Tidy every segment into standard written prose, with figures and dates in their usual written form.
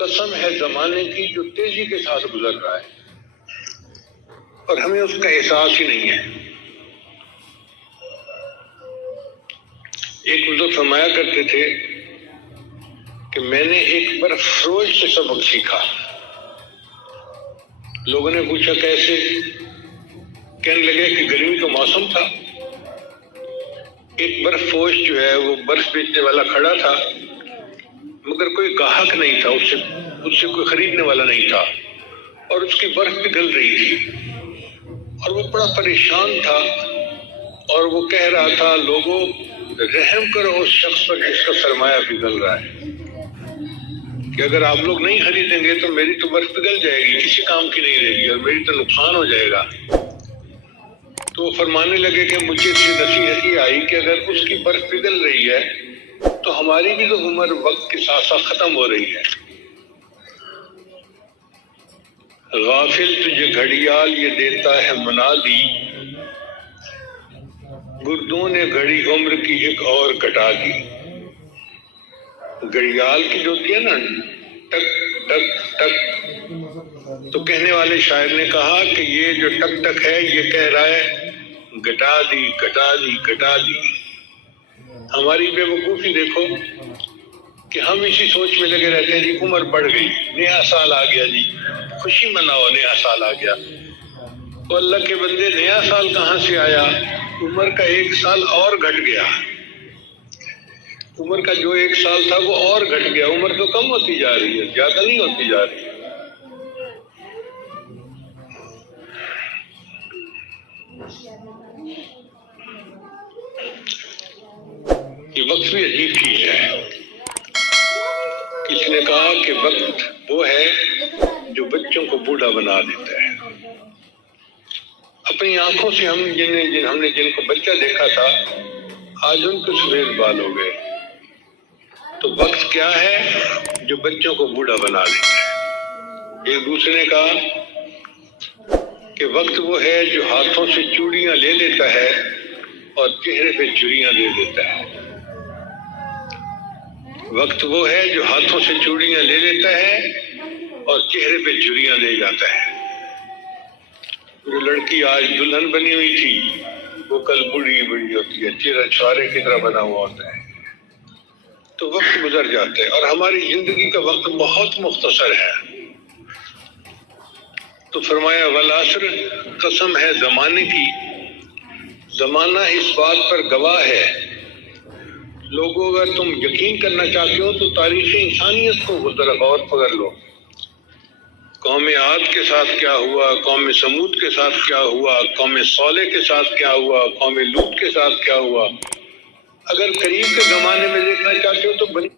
قسم ہے زمانے کی جو تیزی کے ساتھ گزر رہا ہے اور ہمیں اس کا احساس ہی نہیں ہے۔ ایک بزرگ فرمایا کرتے تھے کہ میں نے ایک برف فروش سے سبق سیکھا۔ لوگوں نے پوچھا کیسے؟ کہنے لگے کہ گرمی کا موسم تھا، ایک برف فروش جو ہے وہ برف بیچنے والا کھڑا تھا، مگر کوئی گاہک نہیں تھا، اس سے کوئی خریدنے والا نہیں تھا، اور اس کی برف پگھل رہی تھی اور وہ بڑا پریشان تھا، اور وہ کہہ رہا تھا لوگوں رحم کرو اس شخص پر جس کا سرمایہ پگھل رہا ہے، کہ اگر آپ لوگ نہیں خریدیں گے تو میری تو برف پگھل جائے گی، کسی کام کی نہیں رہے گی اور میری تو نقصان ہو جائے گا۔ تو وہ فرمانے لگے کہ مجھے اس نصیحت یہ آئی کہ اگر اس کی برف پگھل رہی ہے تو ہماری بھی تو عمر وقت کے ساتھ ساتھ ختم ہو رہی ہے۔ غافل تجھے گھڑیال یہ دیتا ہے منادی، گردوں نے گھڑی عمر کی ایک اور کٹا دی۔ گھڑیال کی جو ہوتی ہے نا ٹک ٹک ٹک، تو کہنے والے شاعر نے کہا کہ یہ جو ٹک ٹک ہے یہ کہہ رہا ہے گٹا دی گٹا دی گٹا دی۔ ہماری بے وقوفی دیکھو کہ ہم اسی سوچ میں لگے رہتے ہیں جی عمر بڑھ گئی، نیا سال آ گیا، جی خوشی مناؤ نیا سال آ گیا۔ تو اللہ کے بندے نیا سال کہاں سے آیا؟ عمر کا ایک سال اور گھٹ گیا، عمر کا جو ایک سال تھا وہ اور گھٹ گیا، عمر تو کم ہوتی جا رہی ہے، زیادہ نہیں ہوتی جا رہی۔ یہ وقت بھی عجیب چیز ہے۔ کسی نے کہا کہ وقت وہ ہے جو بچوں کو بوڑھا بنا دیتا ہے۔ اپنی آنکھوں سے ہم نے جن کو بچہ دیکھا تھا آج ان کے سفید بال ہو گئے۔ تو وقت کیا ہے؟ جو بچوں کو بوڑھا بنا دیتا ہے۔ ایک دوسرے نے کہا کہ وقت وہ ہے جو ہاتھوں سے چوڑیاں لے لیتا ہے اور چہرے پہ جھریاں دے دیتا ہے۔ وقت وہ ہے جو ہاتھوں سے چوڑیاں لے لیتا ہے اور چہرے پہ جھریاں دے جاتا ہے۔ جو لڑکی آج دلہن بنی ہوئی تھی وہ کل بوڑھی بڑی ہوتی ہے، چہرہ چھوارے کی طرح بنا ہوا ہوتا ہے۔ تو وقت گزر جاتا ہے اور ہماری زندگی کا وقت بہت مختصر ہے۔ تو فرمایا والعصر، قسم ہے زمانے کی، زمانہ اس بات پر گواہ ہے۔ لوگوں اگر تم یقین کرنا چاہتے ہو تو تاریخ انسانیت کو ذرا غور پکڑ لو۔ قوم عاد کے ساتھ کیا ہوا، قوم سمود کے ساتھ کیا ہوا، قوم صالح کے ساتھ کیا ہوا، قوم لوط کے ساتھ کیا ہوا۔ اگر قریب کے زمانے میں دیکھنا چاہتے ہو تو بنی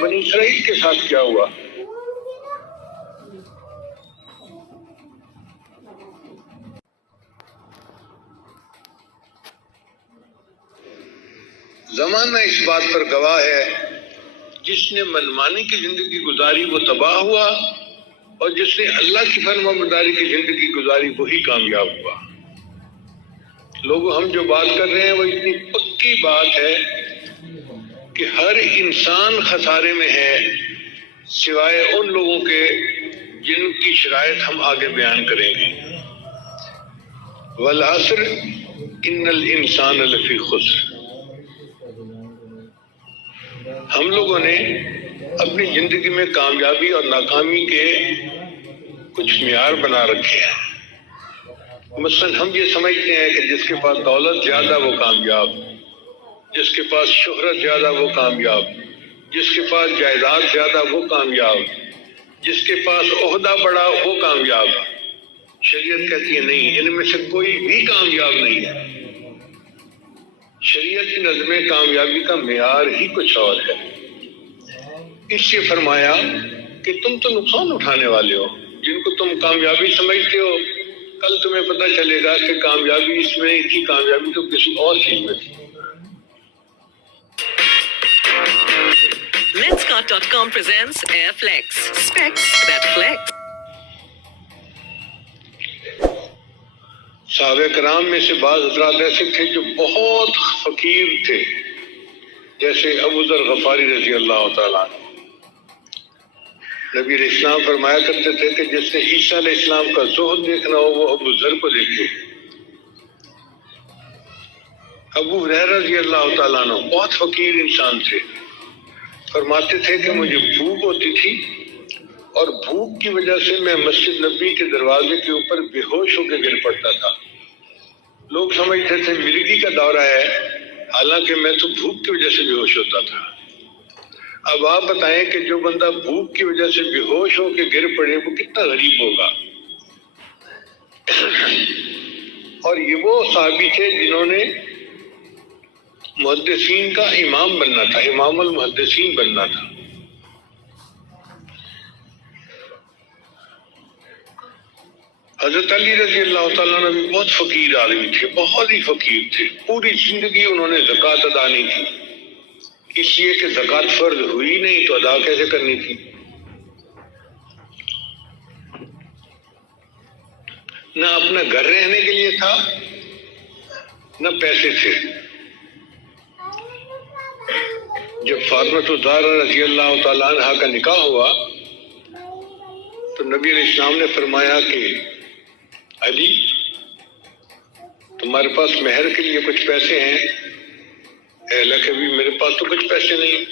بنی اسرائیل کے ساتھ کیا ہوا۔ زمانہ اس بات پر گواہ ہے، جس نے منمانی کی زندگی گزاری وہ تباہ ہوا، اور جس نے اللہ کی فرمانبرداری کی زندگی گزاری وہی کامیاب ہوا۔ لوگوں ہم جو بات کر رہے ہیں وہ اتنی پکی بات ہے کہ ہر انسان خسارے میں ہے سوائے ان لوگوں کے جن کی شرائط ہم آگے بیان کریں گے۔ والعصر ان الانسان لفی خسر۔ ہم لوگوں نے اپنی زندگی میں کامیابی اور ناکامی کے کچھ معیار بنا رکھے ہیں۔ مثلاً ہم یہ سمجھتے ہیں کہ جس کے پاس دولت زیادہ وہ کامیاب، جس کے پاس شہرت زیادہ وہ کامیاب، جس کے پاس جائیداد زیادہ وہ کامیاب، جس کے پاس عہدہ بڑا وہ کامیاب۔ شریعت کہتی ہے نہیں، ان میں سے کوئی بھی کامیاب نہیں ہے۔ شریعت کی نظم کامیابی کا معیار ہی کچھ اور ہے۔ اس لیے فرمایا کہ تم تو نقصان اٹھانے والے ہو، جن کو تم کامیابی سمجھتے ہو کل تمہیں پتہ چلے گا کہ کامیابی اس میں تھی، کامیابی تو کسی اور چیز میں تھی۔ Lenscart.com presents Airflex. Specs that flex. صحابہ کرام میں سے بعض حضرات ایسے تھے جو بہت فقیر تھے، جیسے ابو ذر غفاری رضی اللہ تعالیٰ عنہ۔ نبی علیہ السلام فرمایا کرتے تھے کہ جس نے عیسیٰ علیہ السلام کا زہد دیکھنا ہو وہ ابو ذر کو دیکھے۔ ابو ہریرہ رضی اللہ تعالیٰ عنہ بہت فقیر انسان تھے، فرماتے تھے کہ مجھے بھوک ہوتی تھی اور بھوک کی وجہ سے میں مسجد نبی کے دروازے کے اوپر بے ہوش ہو کے گر پڑتا تھا۔ لوگ سمجھتے تھے مرگی کا دورہ ہے، حالانکہ میں تو بھوک کی وجہ سے بے ہوش ہوتا تھا۔ اب آپ بتائیں کہ جو بندہ بھوک کی وجہ سے بے ہوش ہو کے گر پڑے وہ کتنا غریب ہوگا۔ اور یہ وہ صحابی تھے جنہوں نے محدثین کا امام بننا تھا، امام المحدثین بننا تھا۔ حضرت علی رضی اللہ تعالیٰ عنہ بھی بہت فقیر آدمی تھے، بہت ہی فقیر تھے۔ پوری زندگی انہوں نے زکوٰۃ ادا نہیں کی، اس لیے کہ زکوٰۃ فرض ہوئی نہیں تو ادا کیسے کرنی تھی۔ نہ اپنا گھر رہنے کے لیے تھا، نہ پیسے تھے۔ جب فاطمہ الزہرا رضی اللہ تعالیٰ عنہ کا نکاح ہوا تو نبی علیہ السلام نے فرمایا کہ علی تمہارے پاس مہر کے لیے کچھ پیسے ہیں؟ اے اللہ کہ بھی میرے پاس تو کچھ پیسے نہیں۔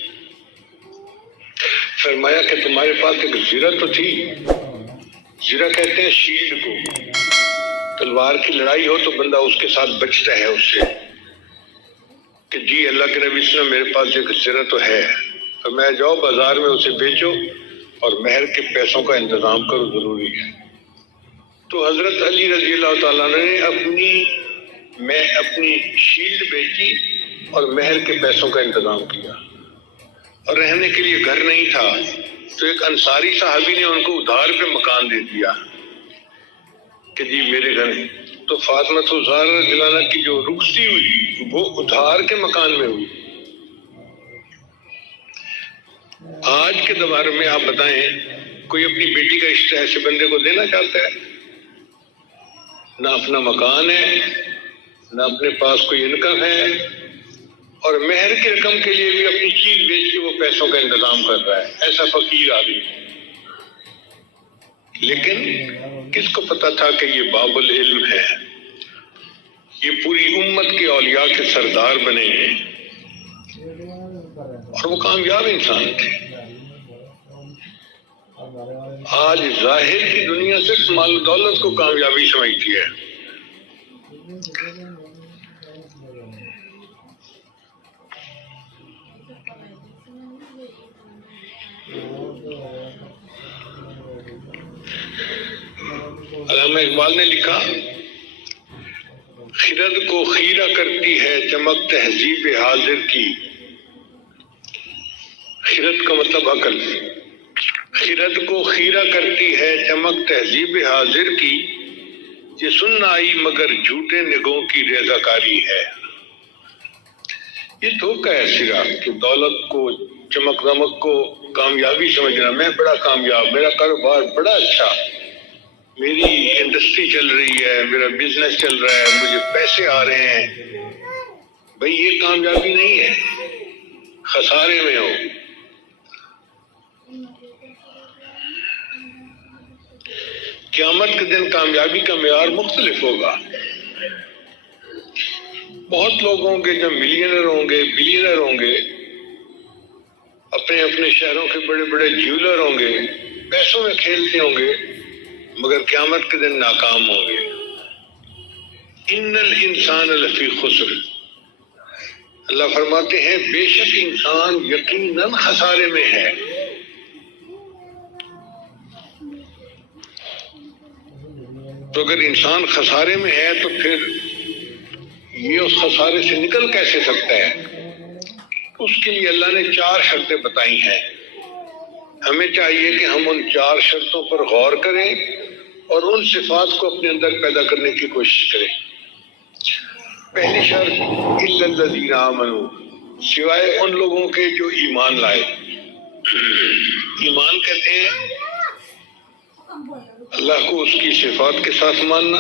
فرمایا کہ تمہارے پاس ایک زرہ تو تھی، زرہ کہتے ہیں شیلڈ کو، تلوار کی لڑائی ہو تو بندہ اس کے ساتھ بچتا ہے اس سے، کہ جی اللہ کے نبی صلی اللہ علیہ وسلم میرے پاس ایک زرہ تو ہے، تو میں جاؤ بازار میں اسے بیچو اور مہر کے پیسوں کا انتظام کرو، ضروری ہے۔ تو حضرت علی رضی اللہ تعالیٰ نے اپنی شیلڈ بیچی اور مہر کے پیسوں کا انتظام کیا۔ اور رہنے کے لیے گھر نہیں تھا تو ایک انصاری صحابی نے ان کو ادھار پہ مکان دے دیا کہ جی میرے گھر۔ تو فاطمہ الزہرا رضی اللہ عنہ کی جو رخصتی ہوئی وہ ادھار کے مکان میں ہوئی۔ آج کے زمانے میں آپ بتائیں کوئی اپنی بیٹی کا رشتہ ایسے بندے کو دینا چاہتا ہے؟ نہ اپنا مکان ہے، نہ اپنے پاس کوئی انکم ہے، اور مہر کی رقم کے لیے بھی اپنی چیز بیچ کے وہ پیسوں کا انتظام کر رہا ہے۔ ایسا فقیر آدمی۔ لیکن کس کو پتا تھا کہ یہ باب العلم ہے، یہ پوری امت کے اولیاء کے سردار بنے ہیں، اور وہ کامیاب انسان تھے۔ آج ظاہر کی دنیا صرف مال و دولت کو کامیابی سمجھتی ہے۔ علامہ اقبال نے لکھا، خرد کو خیرہ کرتی ہے چمک تہذیب حاضر کی۔ خرد کا مطلب عقل۔ خرد کو خیرہ کرتی ہے چمک تہذیب حاضر کی، یہ سن آئی مگر جھوٹے نگوں کی ریزہ کاری ہے۔ یہ دھوکہ ہے سرا کہ دولت کو، چمک دمک کو کامیابی سمجھنا۔ میں بڑا کامیاب، میرا کاروبار بڑا اچھا، میری انڈسٹری چل رہی ہے، میرا بزنس چل رہا ہے، مجھے پیسے آ رہے ہیں۔ بھئی یہ کامیابی نہیں ہے، خسارے میں ہو۔ قیامت کے دن کامیابی کا معیار مختلف ہوگا۔ بہت لوگ ہوں گے جو ملینر ہوں گے، بلینر ہوں گے، اپنے اپنے شہروں کے بڑے بڑے جیولر ہوں گے، پیسوں میں کھیلتے ہوں گے، مگر قیامت کے دن ناکام ہوں گے۔ ان الانسان لفی خسر، اللہ فرماتے ہیں بے شک انسان یقیناً خسارے میں ہے۔ تو اگر انسان خسارے میں ہے تو پھر یہ اس خسارے سے نکل کیسے سکتا ہے؟ اس کے لیے اللہ نے 4 شرطیں بتائی ہیں. ہمیں چاہیے کہ ہم ان 4 شرطوں پر غور کریں اور ان صفات کو اپنے اندر پیدا کرنے کی کوشش کریں. پہلی شرط الا الذین آمنوا، سوائے ان لوگوں کے جو ایمان لائے. ایمان کہتے ہیں اللہ کو اس کی صفات کے ساتھ ماننا،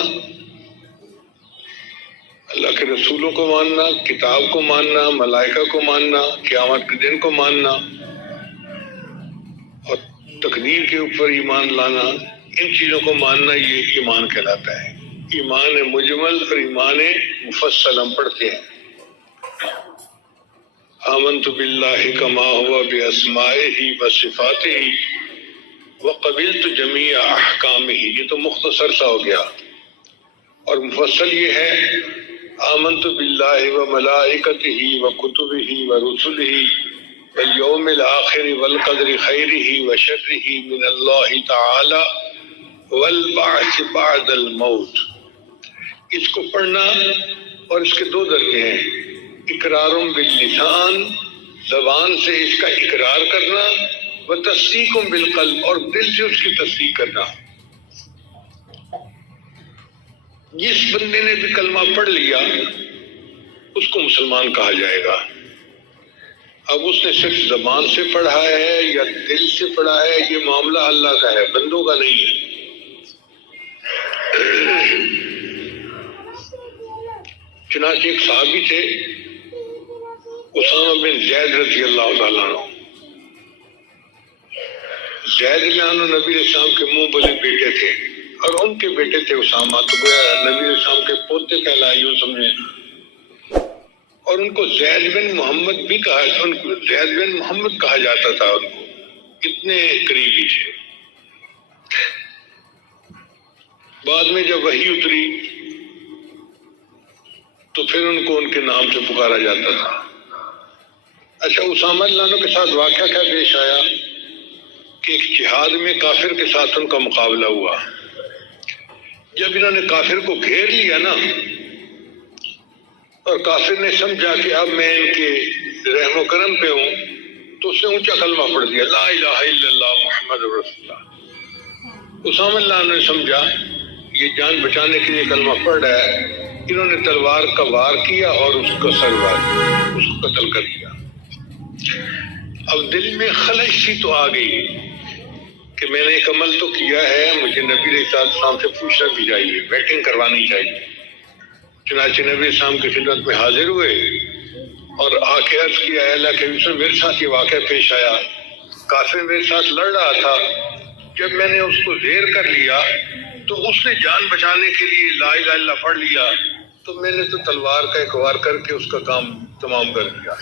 اللہ کے رسولوں کو ماننا، کتاب کو ماننا، ملائکہ کو ماننا، قیامت کے دن کو ماننا اور تقدیر کے اوپر ایمان لانا. ان چیزوں کو ماننا یہ ایمان کہلاتا ہے. ایمان مجمل اور ایمان مفصل ہم پڑھتے ہیں. آمنت باللہ کما ہوا باسمائہ وصفاتہ وقبلت جمیع احکامہ. یہ تو مختصر سا ہو گیا، اور مفصل یہ ہے آمنت باللہ وملائکتہ وکتبہ ورسلہ والیوم الآخر والقدر خیرہ وشرہ من اللہ تعالی والبعث بعد الموت. اس کو پڑھنا، اور اس کے 2 درجے ہیں. اقرار باللسان، زبان سے اس کا اقرار کرنا، و تصدیق بالقلب، اور دل سے اس کی تصدیق کرنا. جس بندے نے بھی کلمہ پڑھ لیا اس کو مسلمان کہا جائے گا. اب اس نے صرف زبان سے پڑھا ہے یا دل سے پڑھا ہے، یہ معاملہ اللہ کا ہے، بندوں کا نہیں ہے. چنانچہ ایک صحابی تھے اسامہ بن زید رضی اللہ تعالیٰ عنہ. زید بن عنہ نبی علیہ السلام کے منہ بولے بیٹے تھے، اور ان کے بیٹے تھے اسامہ، تو گویا نبی علیہ السلام کے پوتے کہلائے، یوں سمجھیں. اور ان کو زید بن محمد بھی کہا، ان کو زید بن محمد کہا جاتا تھا. ان کو اتنے قریبی تھے. بعد میں جب وحی اتری تو پھر ان کو ان کے نام سے پکارا جاتا تھا. اچھا، اسامہ اللہ عنہ کے ساتھ واقعہ کیا پیش آیا کہ ایک جہاد میں کافر کے ساتھ ان کا مقابلہ ہوا. جب انہوں نے کافر کو گھیر لیا نا، اور کافر نے سمجھا کہ اب میں ان کے رحم و کرم پہ ہوں، تو اس نے اونچا کلمہ پڑھ دیا، لا الہ الا اللہ محمد رسول اللہ. اسامہ اللہ عنہ نے سمجھا یہ جان بچانے کے لیے کلمہ پڑھ رہا ہے. انہوں نے تلوار کا وار کیا اور اس کا سر وار، اس کو قتل کر دیا. اب دل میں خلش سی تو آ گئی کہ میں نے ایک عمل تو کیا ہے، مجھے نبی علیہ السلام سے پوچھنا بھی چاہیے، بیٹنگ کروانی چاہیے. چنانچہ نبی علیہ السلام کی خدمت میں حاضر ہوئے اور آ کے عرض کیا، اے اللہ کے رسول، میرے ساتھ یہ واقعہ پیش آیا، کافر میرے ساتھ لڑ رہا تھا، جب میں نے اس کو زیر کر لیا تو اس نے جان بچانے کے لیے لا الہ الا اللہ پڑھ لیا، تو میں نے تو تلوار کا ایک وار کر کے اس کا کام تمام کر دیا.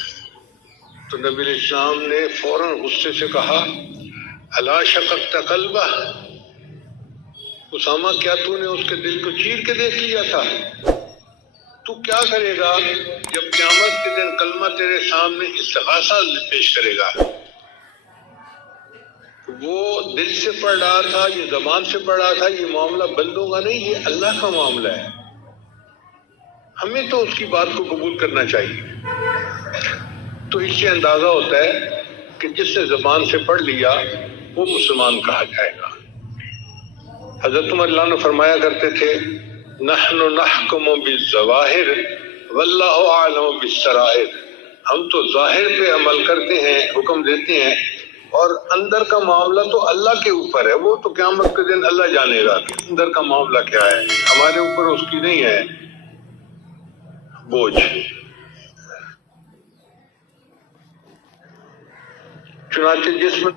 تو نبی علیہ السلام نے فوراً غصے سے کہا، الا شققت قلبہ، اسامہ کیا تو نے اس کے دل کو چیر کے دیکھ لیا تھا؟ تو کیا کرے گا جب قیامت کے دن کلمہ تیرے سامنے استغاثہ پیش کرے گا؟ وہ دل سے پڑھ رہا تھا، یہ زبان سے پڑھ رہا تھا. یہ معاملہ بندوں کا نہیں، یہ اللہ کا معاملہ ہے. ہمیں تو اس کی بات کو قبول کرنا چاہیے. تو اس سے اندازہ ہوتا ہے کہ جس نے زبان سے پڑھ لیا وہ مسلمان کہا جائے گا. حضرت عمر اللہ عنہ فرمایا کرتے تھے، نحن نحکم بالظواہر واللہ اعلم بالسرائر. ہم تو ظاہر پہ عمل کرتے ہیں، حکم دیتے ہیں، اور اندر کا معاملہ تو اللہ کے اوپر ہے. وہ تو قیامت کے دن اللہ جانے گا کہ اندر کا معاملہ کیا ہے، ہمارے اوپر اس کی نہیں ہے بوجھ. چنانچہ جس میں